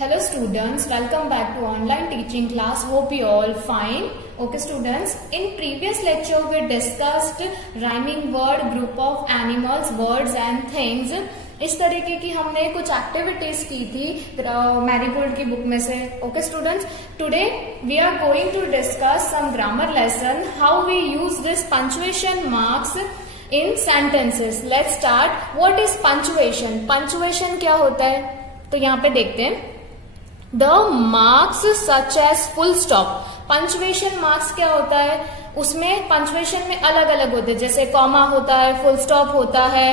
Hello students, welcome back to online teaching class. Hope you all fine. Okay students, in previous lecture we discussed rhyming word, group of animals, words and things. इस तरीके की हमने कुछ activities की थी marigold की book में से. Okay students, today we are going to discuss some grammar lesson, how we use this punctuation marks in sentences. Let's start. What is punctuation? Punctuation क्या होता है? तो यहाँ पे देखते हैं. The marks such as full stop. Punctuation marks क्या होता है? उसमें पंक्चुएशन में अलग अलग होते हैं, जैसे कॉमा होता है, फुल स्टॉप होता है,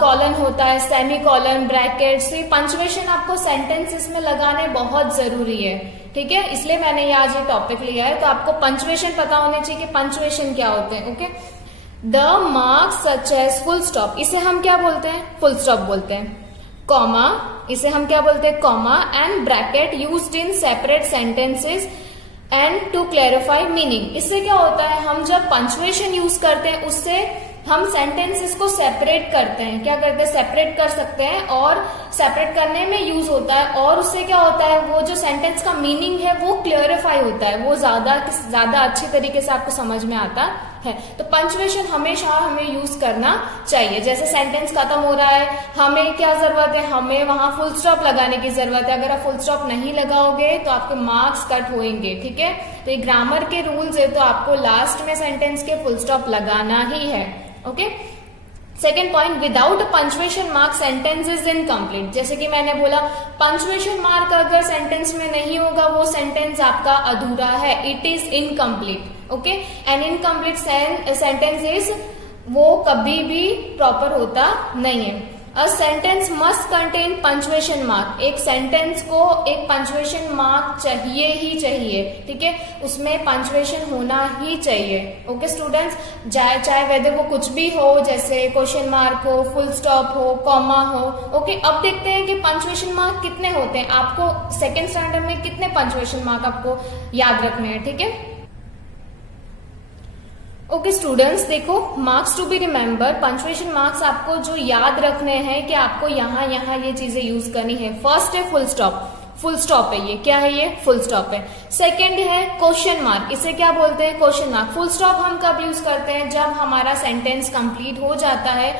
कॉलन होता है, सेमी कॉलन, ब्रैकेट्स. ये पंक्चुएशन आपको सेंटेंसेस में लगाने बहुत जरूरी है. ठीक है, इसलिए मैंने ये आज ये टॉपिक लिया है. तो आपको पंक्चुएशन पता होने चाहिए कि पंक्चुएशन क्या होते हैं. Okay, the marks such as full stop, इसे हम क्या बोलते हैं? फुल स्टॉप बोलते हैं. कॉमा, इसे हम क्या बोलते हैं? Comma. And bracket used in separate sentences and to clarify meaning. इससे क्या होता है, हम जब पंक्चुएशन यूज करते हैं उससे हम सेंटेंसेस को सेपरेट करते हैं. क्या करते हैं? सेपरेट कर सकते हैं, और सेपरेट करने में यूज होता है. और उससे क्या होता है, वो जो सेंटेंस का मीनिंग है वो क्लियरिफाई होता है, वो ज्यादा अच्छे तरीके से आपको समझ में आता है. तो पंक्चुएशन हमेशा हमें यूज करना चाहिए. जैसे सेंटेंस खत्म हो रहा है, हमें क्या जरूरत है? हमें वहां फुल स्टॉप लगाने की जरूरत है. अगर आप फुल स्टॉप नहीं लगाओगे तो आपके मार्क्स कट होंगे. ठीक है, तो ये ग्रामर के रूल्स है, तो आपको लास्ट में सेंटेंस के फुल स्टॉप लगाना ही है. Okay, second point, without punctuation mark sentence is incomplete. जैसे कि मैंने बोला, पंक्चुएशन मार्क अगर सेंटेंस में नहीं होगा वो सेंटेंस आपका अधूरा है. It is incomplete. Okay, N incomplete sentence is, वो कभी भी प्रॉपर होता नहीं है. A sentence must contain punctuation mark. एक सेंटेंस को एक पंक्चुएशन मार्क चाहिए ही चाहिए. ठीक है, उसमें पंक्चुएशन होना ही चाहिए. ओके स्टूडेंट्स, चाहे वेदर वो कुछ भी हो, जैसे क्वेश्चन मार्क हो, फुल स्टॉप हो, कॉमा हो. ओके, अब देखते हैं कि पंक्चुएशन मार्क कितने होते हैं. आपको सेकेंड स्टैंडर्ड में कितने पंक्चुएशन मार्क आपको याद रखने हैं. ठीक है, ओके स्टूडेंट्स, देखो, marks to be remember, punctuation marks आपको जो याद रखने हैं कि आपको यहाँ ये चीजें यूज करनी है. फर्स्ट है फुल स्टॉप. फुल स्टॉप है ये. क्या है ये? फुल स्टॉप है. सेकेंड है क्वेश्चन मार्क. इसे क्या बोलते हैं? Question mark. फुल स्टॉप हम कब यूज करते हैं? जब हमारा सेंटेंस कंप्लीट हो जाता है.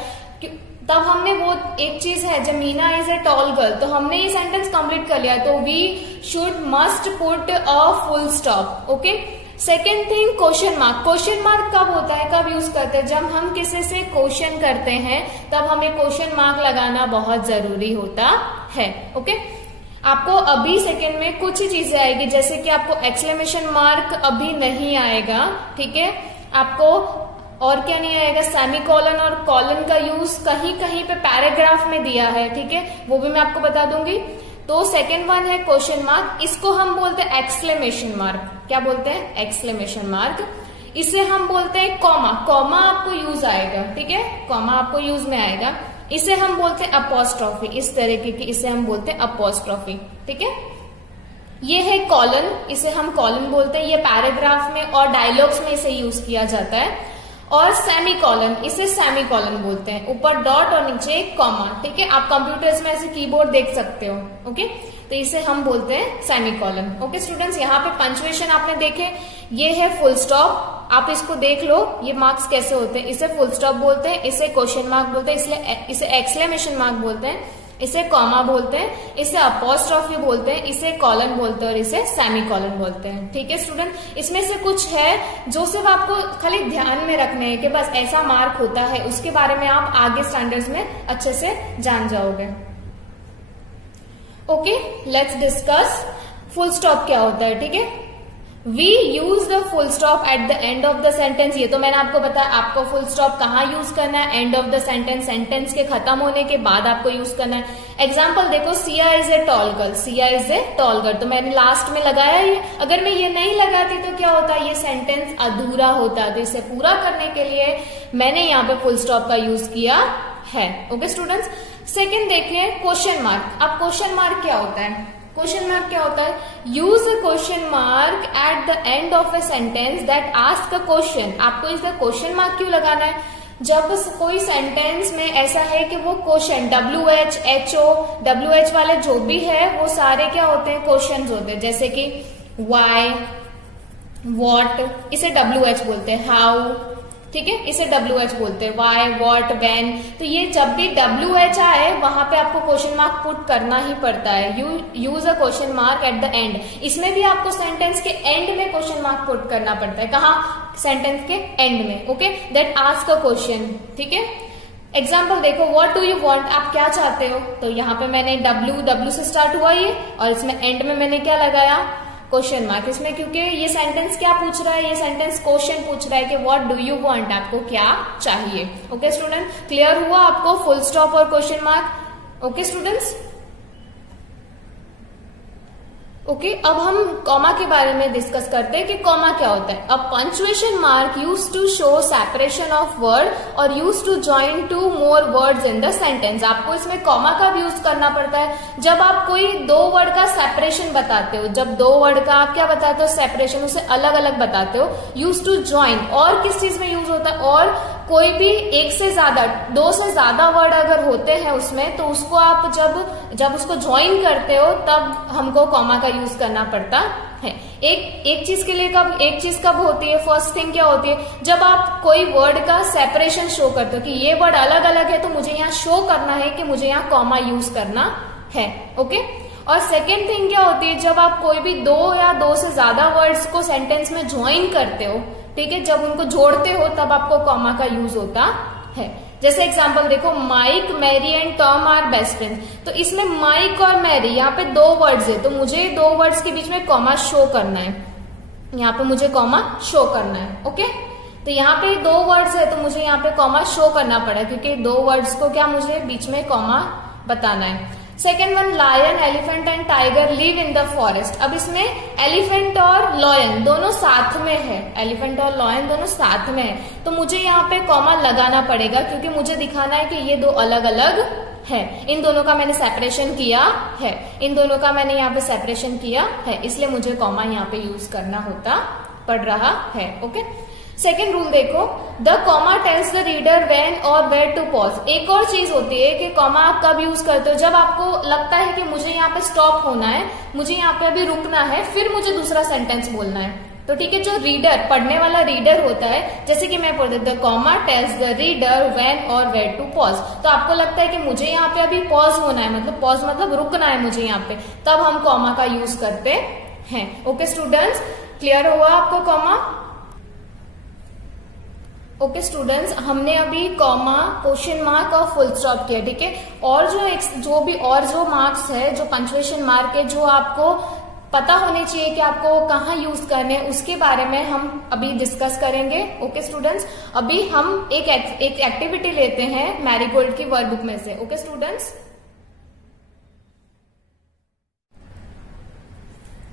तब हमने वो एक चीज है, जब Meena is a tall girl, तो हमने ये सेंटेंस कंप्लीट कर लिया, तो we should must put a full stop. Okay, second thing, question mark. Question mark कब होता है, कब यूज करते हैं? जब हम किसी से क्वेश्चन करते हैं तब हमें क्वेश्चन मार्क लगाना बहुत जरूरी होता है. ओके, आपको अभी सेकेंड में कुछ ही चीजें आएगी, जैसे कि आपको एक्सक्लेमेशन मार्क अभी नहीं आएगा. ठीक है, आपको और क्या नहीं आएगा? सेमी कॉलन और कॉलन का यूज कहीं कहीं पे पैराग्राफ में दिया है. ठीक है, वो भी मैं आपको बता दूंगी. तो सेकेंड वन है क्वेश्चन मार्क. इसको हम बोलते हैं एक्सक्लेमेशन मार्क. क्या बोलते हैं? Exclamation mark. इसे हम बोलते हैं कॉमा. कॉमा आपको यूज आएगा. ठीक है, कॉमा आपको यूज में आएगा. इसे हम बोलते हैं अपोस्ट्रोफी. इस तरीके की इसे हम बोलते हैं अपोस्ट्रोफी. ठीक है, ये है कॉलन. इसे हम कॉलन बोलते हैं. ये पैराग्राफ में और डायलॉग्स में इसे यूज किया जाता है. और सेमी कॉलन, इसे सेमी कॉलन बोलते हैं. ऊपर डॉट और नीचे एक कॉमा. ठीक है, आप कंप्यूटर्स में ऐसे कीबोर्ड देख सकते हो. ओके, तो इसे हम बोलते हैं सेमी कॉलन. ओके स्टूडेंट्स, यहाँ पे पंक्चुएशन आपने देखे, ये है फुल स्टॉप. आप इसको देख लो, ये मार्क्स कैसे होते हैं. इसे फुल स्टॉप बोलते हैं, इसे क्वेश्चन मार्क बोलते हैं, इसलिए इसे एक्सक्लेमेशन मार्क बोलते हैं, इसे कॉमा बोलते हैं, इसे अपोस्ट्रोफी बोलते हैं, इसे कॉलन बोलते हैं और इसे सेमी कॉलन बोलते हैं. ठीक है स्टूडेंट, इसमें से कुछ है जो सिर्फ आपको खाली ध्यान में रखने हैं कि बस ऐसा मार्क होता है. उसके बारे में आप आगे स्टैंडर्ड्स में अच्छे से जान जाओगे. Okay, let's discuss full stop क्या होता है. ठीक है, we use the full stop at the end of the sentence. ये तो मैंने आपको बताया, आपको फुल स्टॉप कहाँ यूज करना है? And of the sentence. Sentence के खत्म होने के बाद आपको यूज करना है. एग्जाम्पल देखो, Siya is a tall girl. Siya is a tall girl, तो मैंने लास्ट में लगाया ये. अगर मैं ये नहीं लगाती तो क्या होता? ये सेंटेंस अधूरा होता. तो इसे पूरा करने के लिए मैंने यहाँ पे फुल स्टॉप का यूज किया है. ओके स्टूडेंट्स, सेकेंड देखिए क्वेश्चन मार्क. अब क्वेश्चन मार्क क्या होता है? क्वेश्चन मार्क क्या होता है? Use a question mark eight the end of a sentence that ask a question. आपको इसका क्वेश्चन मार्क क्यों लगाना है? जब कोई सेंटेंस में ऐसा है कि वो क्वेश्चन WH, HO, WH वाले जो भी है वो सारे क्या होते हैं, क्वेश्चंस होते हैं। जैसे कि वाई, वॉट, इसे WH बोलते हैं। हाउ, ठीक है, इसे WH बोलते हैं। Why, what, when. तो ये जब भी WH आए वहां पे आपको क्वेश्चन मार्क पुट करना ही पड़ता है। Use a question mark eight the and. इसमें भी आपको सेंटेंस के एंड में क्वेश्चन मार्क पुट करना पड़ता है। कहाँ, सेंटेंस के एंड में। Okay, that ask a question, ठीक है। एग्जाम्पल देखो, व्हाट डू यू वांट, आप क्या चाहते हो। तो यहाँ पे मैंने W से स्टार्ट हुआ ये, और इसमें एंड में मैंने क्या लगाया, क्वेश्चन मार्क। इसमें क्योंकि ये सेंटेंस क्या पूछ रहा है, ये सेंटेंस क्वेश्चन पूछ रहा है कि व्हाट डू यू वांट, आपको क्या चाहिए। ओके स्टूडेंट, क्लियर हुआ आपको फुल स्टॉप और question mark. Okay students, okay, अब हम कॉमा के बारे में डिस्कस करते हैं कि कॉमा क्या होता है। अब punctuation mark use to show separation of word और use to join two more words in the sentence. आपको इसमें कॉमा का भी यूज करना पड़ता है जब आप कोई दो वर्ड का सेपरेशन बताते हो। जब दो वर्ड का आप क्या बताते हो, सेपरेशन, उसे अलग अलग बताते हो। यूज टू जॉइन, और किस चीज में यूज होता है, और कोई भी एक से ज्यादा, दो से ज्यादा वर्ड अगर होते हैं उसमें, तो उसको आप जब उसको ज्वाइन करते हो तब हमको कॉमा का यूज करना पड़ता है। एक चीज के लिए एक चीज कब होती है, फर्स्ट थिंग क्या होती है, जब आप कोई वर्ड का सेपरेशन शो करते हो कि ये वर्ड अलग अलग है, तो मुझे यहाँ शो करना है कि मुझे यहाँ कॉमा यूज करना है। ओके, और सेकेंड थिंग क्या होती है, जब आप कोई भी दो या दो से ज्यादा वर्ड्स को सेंटेंस में ज्वाइन करते हो, ठीक है, जब उनको जोड़ते हो तब आपको कॉमा का यूज होता है। जैसे एग्जांपल देखो, Mike, Mary and Tom are best friends. तो इसमें माइक और मैरी, यहाँ पे दो वर्ड्स है, तो मुझे दो वर्ड्स के बीच में कॉमा शो करना है। यहाँ पे मुझे कॉमा शो करना है। ओके, तो यहाँ पे दो वर्ड्स है तो मुझे यहाँ पे कॉमा शो करना पड़ा, क्योंकि दो वर्ड्स को क्या मुझे बीच में कॉमा बताना है। Second one, lion, elephant and tiger live in the forest. अब इसमें एलिफेंट और लॉयन दोनों साथ में है, एलिफेंट और लॉयन दोनों साथ में है, तो मुझे यहाँ पे कॉमा लगाना पड़ेगा, क्योंकि मुझे दिखाना है कि ये दो अलग अलग है। इन दोनों का मैंने सेपरेशन किया है, इन दोनों का मैंने यहाँ पे सेपरेशन किया है, इसलिए मुझे कॉमा यहाँ पे यूज करना होता पड़ रहा है। ओके, सेकेंड रूल देखो, the comma tells the reader when और वेयर टू पॉज। एक और चीज होती है कि कॉमा आप कब यूज करते हो, जब आपको लगता है कि मुझे यहाँ पे स्टॉप होना है, मुझे यहाँ पे अभी रुकना है, फिर मुझे दूसरा सेंटेंस बोलना है। तो ठीक है, जो रीडर, पढ़ने वाला रीडर होता है, जैसे कि मैं पढ़ देती हूँ, the comma tells the reader when और वेयर टू पॉज। तो आपको लगता है कि मुझे यहाँ पे अभी पॉज होना है, मतलब पॉज मतलब रुकना है मुझे यहाँ पे, तब हम कॉमा का यूज करते हैं। ओके स्टूडेंट्स, क्लियर हुआ आपको कॉमा। ओके स्टूडेंट्स, हमने अभी कॉमा, क्वेश्चन मार्क और फुल स्टॉप किया, ठीक है। और जो मार्क्स है, जो पंक्चुएशन मार्क है, जो आपको पता होने चाहिए कि आपको कहाँ यूज करने हैं, उसके बारे में हम अभी डिस्कस करेंगे। ओके स्टूडेंट्स, अभी हम एक एक्टिविटी लेते हैं मैरीगोल्ड की वर्ड बुक में से। ओके स्टूडेंट्स,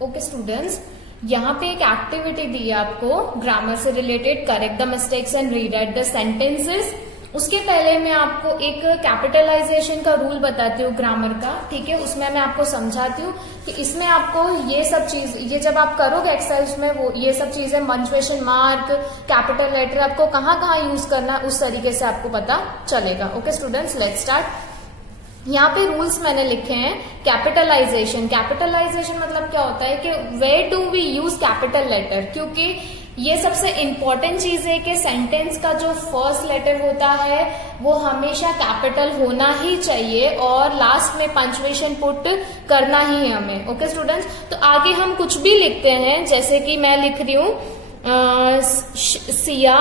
ओके स्टूडेंट्स, यहाँ पे एक एक्टिविटी दी है आपको ग्रामर से related, correct the mistakes and rewrite the sentences. उसके पहले मैं आपको एक कैपिटलाइजेशन का रूल बताती हूँ ग्रामर का, ठीक है। उसमें मैं आपको समझाती हूँ कि इसमें आपको ये सब चीज, ये जब आप करोगे एक्सरसाइज में, वो ये सब चीजें, पंक्चुएशन मार्क, कैपिटल लेटर, आपको कहाँ कहाँ यूज करना, उस तरीके से आपको पता चलेगा। Okay students, let's start. यहाँ पे रूल्स मैंने लिखे हैं। कैपिटलाइजेशन, कैपिटलाइजेशन मतलब क्या होता है कि where do we use capital letter, क्योंकि ये सबसे इंपॉर्टेंट चीज है कि सेंटेंस का जो फर्स्ट लेटर होता है वो हमेशा कैपिटल होना ही चाहिए, और लास्ट में पंक्चुएशन पुट करना ही है हमें। ओके स्टूडेंट्स, तो आगे हम कुछ भी लिखते हैं, जैसे कि मैं लिख रही हूँ Siya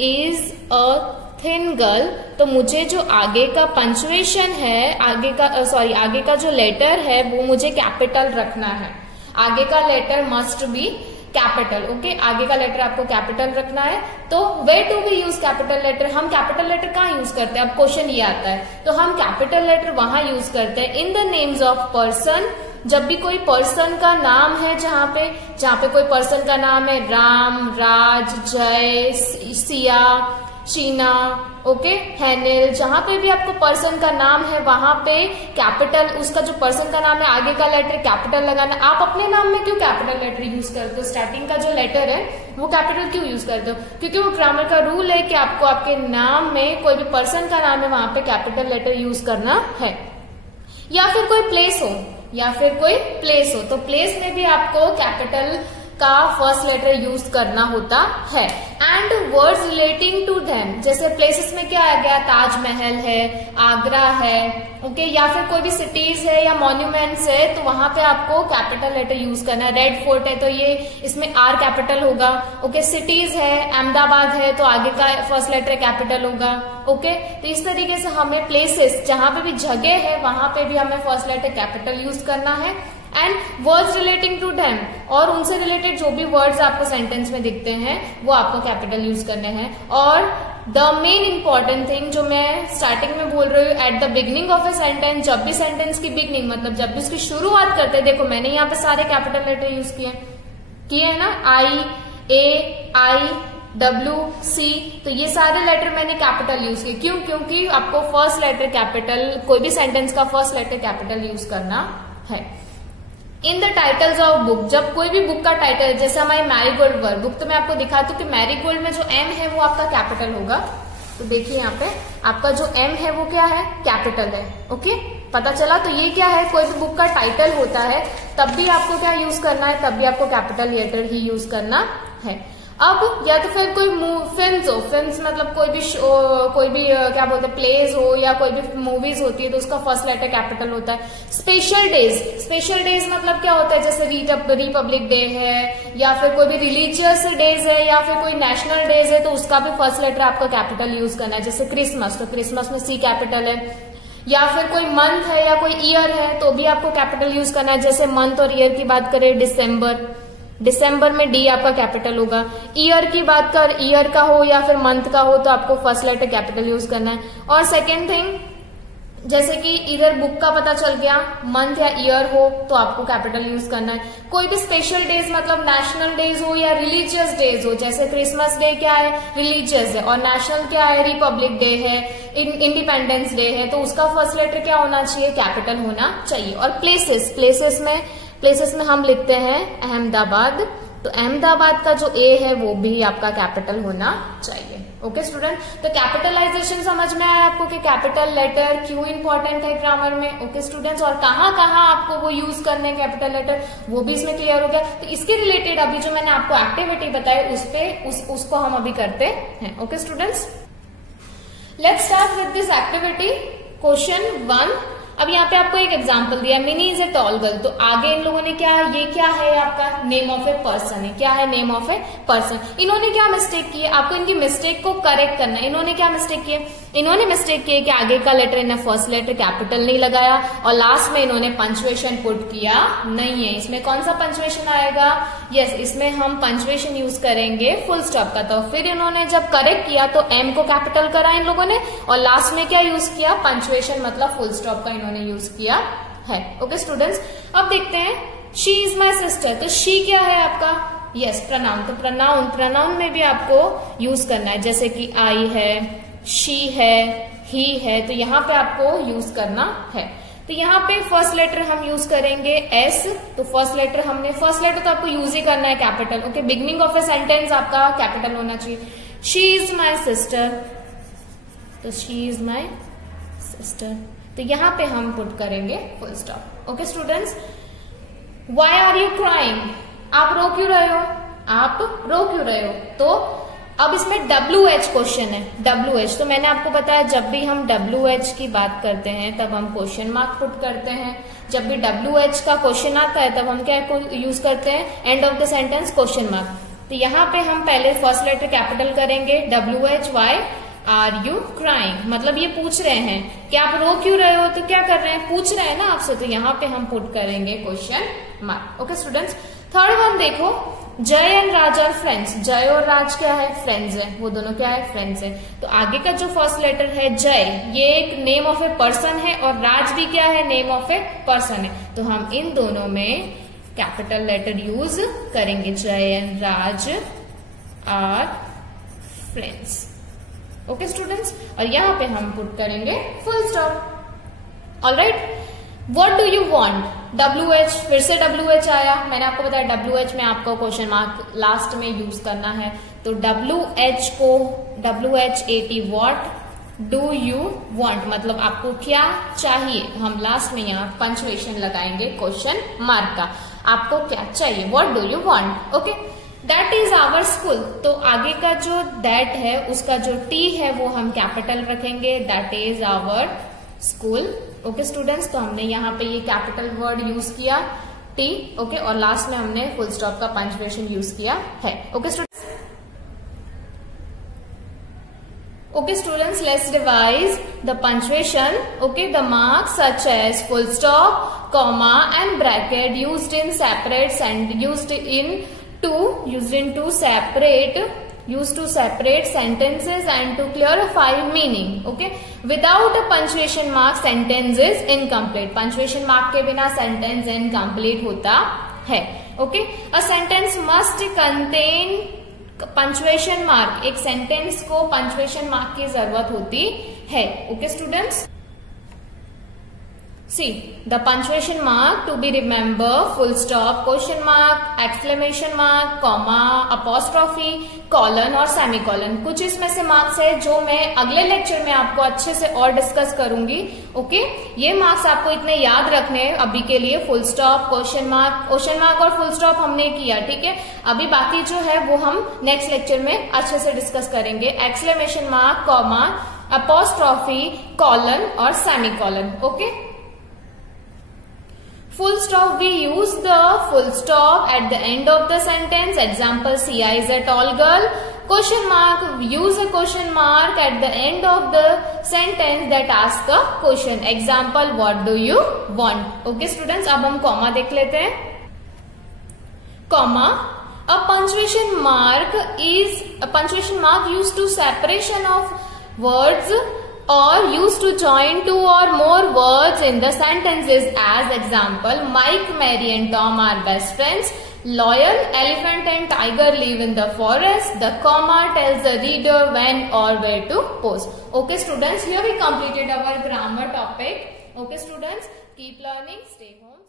is a thin girl, तो मुझे जो आगे का पंक्चुएशन है, आगे का जो लेटर है वो मुझे कैपिटल रखना है। आगे का letter must be capital. Okay, आगे का लेटर आपको कैपिटल रखना है। तो where to be use capital letter, हम कैपिटल लेटर कहाँ यूज करते हैं, अब क्वेश्चन ये आता है, तो हम कैपिटल लेटर वहां यूज करते हैं in the names of person. जब भी कोई पर्सन का नाम है, जहाँ पे कोई पर्सन का नाम है, राम, राज, जय, सिया, शीना, ओके, हैनिल, जहां पे भी आपको पर्सन का नाम है वहां पे कैपिटल, उसका जो पर्सन का नाम है आगे का लेटर कैपिटल लगाना। आप अपने नाम में क्यों कैपिटल लेटर यूज करते हो? स्टार्टिंग का जो लेटर है वो कैपिटल क्यों यूज करते हो? क्योंकि वो ग्रामर का रूल है कि आपको आपके नाम में कोई भी पर्सन का नाम है वहां पे कैपिटल लेटर यूज करना है। या फिर कोई प्लेस हो, तो प्लेस में भी आपको कैपिटल का फर्स्ट लेटर यूज करना होता है। And words relating to them, जैसे प्लेसेस में क्या आ गया, ताजमहल है, आगरा है, ओके, या फिर कोई भी सिटीज है या मॉन्यूमेंट्स है तो वहां पे आपको कैपिटल लेटर यूज करना है। रेड फोर्ट है तो ये इसमें आर कैपिटल होगा, ओके, सिटीज है, अहमदाबाद है तो आगे का फर्स्ट लेटर कैपिटल होगा, ओके। तो इस तरीके से हमें प्लेसेस जहां पे भी जगह है वहां पे भी हमें फर्स्ट लेटर कैपिटल यूज करना है। And words relating to them, और उनसे रिलेटेड जो भी वर्ड्स आपको सेंटेंस में दिखते हैं वो आपको कैपिटल यूज करने हैं। और द मेन इंपॉर्टेंट थिंग जो मैं स्टार्टिंग में बोल रही हूँ, at the beginning of a sentence, जब भी सेंटेंस की बिगिनिंग मतलब जब भी उसकी शुरुआत करते हैं, देखो मैंने यहाँ पे सारे कैपिटल लेटर यूज किए है ना, आई, ए, आई, डब्ल्यू, सी, तो ये सारे लेटर मैंने कैपिटल यूज किए। क्यों? क्योंकि आपको फर्स्ट लेटर कैपिटल, कोई भी सेंटेंस का फर्स्ट लेटर कैपिटल यूज करना है। In the titles of book, जब कोई भी बुक का टाइटल है, जैसे हमारी मैरीगोल्ड वर्ड बुक, तो मैं आपको दिखाती हूँ कि मैरीगोल्ड में जो एम है वो आपका कैपिटल होगा। तो देखिए यहाँ पे आपका जो एम है वो क्या है, कैपिटल है, ओके, पता चला। तो ये क्या है, कोई भी बुक का टाइटल होता है तब भी आपको क्या यूज करना है, तब भी आपको कैपिटल लेटर ही यूज करना है। अब या तो फिर कोई फिल्म्स हो, फिल्म्स मतलब कोई भी क्या बोलते हैं, प्लेज हो या कोई भी मूवीज होती है तो उसका फर्स्ट लेटर कैपिटल होता है। स्पेशल डेज मतलब क्या होता है, जैसे रिपब्लिक डे है या फिर कोई भी रिलीजियस डेज है या फिर कोई नेशनल डेज है तो उसका भी फर्स्ट लेटर आपको कैपिटल यूज करना है। जैसे क्रिसमस, तो क्रिसमस में सी कैपिटल है। या फिर कोई मंथ है या कोई ईयर है तो भी आपको कैपिटल यूज करना है। जैसे मंथ और ईयर की बात करें, दिसंबर में डी आपका कैपिटल होगा। ईयर की बात कर, ईयर का हो या फिर मंथ का हो तो आपको फर्स्ट लेटर कैपिटल यूज करना है। और सेकेंड थिंग, जैसे कि इधर बुक का पता चल गया, मंथ या ईयर हो तो आपको कैपिटल यूज करना है। कोई भी स्पेशल डेज मतलब नेशनल डेज हो या रिलीजियस डेज हो, जैसे क्रिसमस डे क्या है, रिलीजियस है, और नेशनल क्या है, रिपब्लिक डे है, इंडिपेंडेंस डे है, तो उसका फर्स्ट लेटर क्या होना चाहिए, कैपिटल होना चाहिए। और प्लेसेस में हम लिखते हैं अहमदाबाद, तो अहमदाबाद का जो ए है वो भी आपका कैपिटल होना चाहिए। ओके स्टूडेंट, तो कैपिटलाइजेशन समझ में आया आपको कि कैपिटल लेटर क्यों इंपॉर्टेंट है ग्रामर में। ओके स्टूडेंट्स, और कहाँ कहाँ आपको वो यूज करने हैं कैपिटल लेटर वो भी इसमें क्लियर हो गया। तो इसके रिलेटेड अभी जो मैंने आपको एक्टिविटी बताई उसको हम अभी करते हैं। Okay students, let's start with this activity. Question 1, अब यहाँ पे आपको एक एग्जांपल दिया है, mini is a tall girl. तो आगे इन लोगों ने क्या, ये क्या है आपका नेम ऑफ ए पर्सन है, क्या है नेम ऑफ ए पर्सन। इन्होंने क्या मिस्टेक की है, आपको इनकी मिस्टेक को करेक्ट करना है। इन्होंने क्या मिस्टेक की है, इन्होंने मिस्टेक की है कि आगे का लेटर इन्हें फर्स्ट लेटर कैपिटल नहीं लगाया और लास्ट में इन्होंने पंचुएशन पुट किया नहीं है। इसमें कौन सा पंचुएशन आएगा, यस इसमें हम पंचुएशन यूज करेंगे फुल स्टॉप का। तो फिर इन्होंने जब करेक्ट किया तो एम को कैपिटल करा इन लोगों ने और लास्ट में क्या यूज किया, पंचुएशन मतलब फुल स्टॉप का इन्होंने यूज किया है। ओके स्टूडेंट्स, अब देखते हैं शी इज माई सिस्टर। तो शी क्या है आपका, यस प्रनाउन। तो प्रनाउन में भी आपको यूज करना है, जैसे कि आई है, शी है, ही है, तो यहाँ पे आपको यूज करना है। तो यहाँ पे फर्स्ट लेटर हम यूज करेंगे एस। तो फर्स्ट लेटर तो आपको यूज ही करना है capital. Okay, beginning of a sentence आपका कैपिटल होना चाहिए। शी इज माई सिस्टर, तो शी इज माई सिस्टर, तो यहाँ पे हम पुट करेंगे full stop. Okay students, why are you crying, आप रो क्यों रहे हो, तो अब इसमें WH क्वेश्चन है, WH। तो मैंने आपको बताया जब भी हम WH की बात करते हैं तब हम क्वेश्चन मार्क पुट करते हैं। जब भी WH का क्वेश्चन आता है तब हम क्या यूज करते हैं, end of the sentence question mark. तो यहाँ पे हम पहले फर्स्ट लेटर कैपिटल करेंगे WH, why are you crying, मतलब ये पूछ रहे हैं कि आप रो क्यों रहे हो, तो क्या कर रहे हैं, पूछ रहे हैं ना आपसे, तो यहाँ पे हम पुट करेंगे question mark. Okay students, third one देखो, जय एंड राज आर फ्रेंड्स। जय और राज क्या है, फ्रेंड्स है, वो दोनों क्या है, फ्रेंड्स है। तो आगे का जो फर्स्ट लेटर है जय, ये एक नेम ऑफ ए पर्सन है और राज भी क्या है, नेम ऑफ ए पर्सन है। तो हम इन दोनों में कैपिटल लेटर यूज करेंगे, Jay and Raj are friends. Okay students, और यहाँ पे हम पुट करेंगे full stop. Alright, what do you want? WH, फिर से WH आया। मैंने आपको बताया WH में आपको क्वेश्चन मार्क लास्ट में यूज करना है, तो WH को WHAT what do you want, मतलब आपको क्या चाहिए। हम लास्ट में यहाँ पंचुएशन लगाएंगे क्वेश्चन मार्क का, आपको क्या चाहिए, what do you want. Okay, that is our school, तो आगे का जो दैट है उसका जो T है वो हम कैपिटल रखेंगे, that is our school. Okay students, तो हमने यहाँ पे ये कैपिटल वर्ड यूज किया T, ओके, और लास्ट में हमने फुल स्टॉप का पंचुएशन यूज किया है। Okay students, okay students, let's revise the punctuation. Okay, the marks such as full stop, comma and bracket used in separate and used to separate sentences and to clarify meaning. Okay, without a punctuation mark sentence is incomplete. punctuation mark के बिना sentence incomplete होता है। Okay, a sentence must contain punctuation mark, एक sentence को punctuation mark की जरूरत होती है। Okay students, see the punctuation mark to be remember, full stop, question mark, exclamation mark, comma, apostrophe, colon और सेमीकॉलन। कुछ इसमें से मार्क्स है जो मैं अगले लेक्चर में आपको अच्छे से और डिस्कस करूंगी। ओके, ये मार्क्स आपको इतने याद रखने हैं अभी के लिए। फुल स्टॉप, क्वेश्चन मार्क और फुल स्टॉप हमने किया, ठीक है। अभी बाकी जो है वो हम नेक्स्ट लेक्चर में अच्छे से डिस्कस करेंगे। Exclamation mark, comma, apostrophe, colon और semicolon. Okay, full stop, we use the full stop at the end of the sentence. Example, Sia is a tall girl. Question mark, use a question mark at the end of the sentence that asks a question. Example, what do you want? Okay students, अब हम comma देख लेते हैं। Comma, a punctuation mark used to separation of words or used to join two or more words in the sentences. As example, Mike, Mary and Tom are best friends. Lion, elephant and tiger live in the forest. The comma tells the reader when or where to pause. Okay students, here we completed our grammar topic. Okay students, keep learning, stay home.